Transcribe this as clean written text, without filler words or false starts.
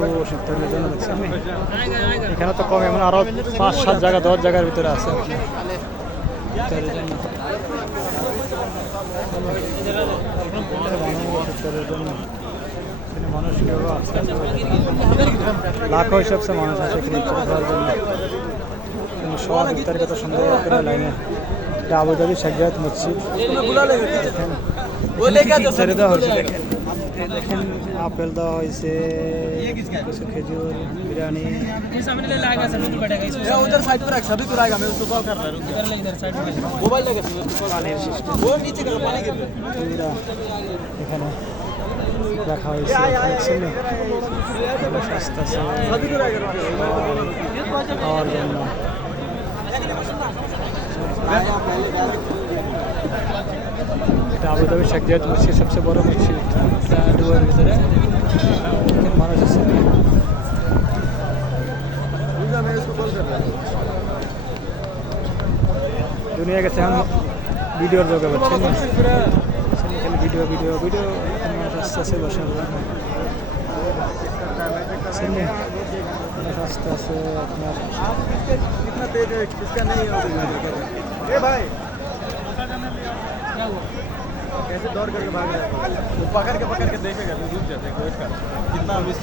মানুষ ইফতারের জন্য দেখছি আমি এখানে তো কম, এমন আরো 5-7 জায়গা 10 জায়গার ভিতরে আছে ইফতারের জন্য। ইফতারের জন্য মানুষ লাখো হিসাবছে মানুষ আছে এখানে ইফতার খাওয়ার জন্য। সব ইফতার কত সুন্দর করে লাইনে। এটা আবুধাবি শেখ জায়েদ মসজিদ। ইফতারে দেওয়া হয়েছে দেখেন, আপেল দেওয়া হয়েছে, কিছু খেজুর, বিরিয়ানি। এখানে রাখা হয়েছে খাওয়ার জন্য। এটা আবুধাবি শেখ জায়েদ মসজিদ, সবচেয়ে বড় মসজিদ দুবাইয়ের ভিতরে। মানুষ আছে, দুনিয়া গেছে এখন ভিডিওর যোগে পাচ্ছেন, ভিডিও ভিডিও ভিডিও মানুষ আস্তে আস্তে বসার মানুষ আস্তে আস্তে আপনার कैसे दौड़ करके भाग रहा है, वो पकड़ के देखेगा, रुक जाता है, कितना मिस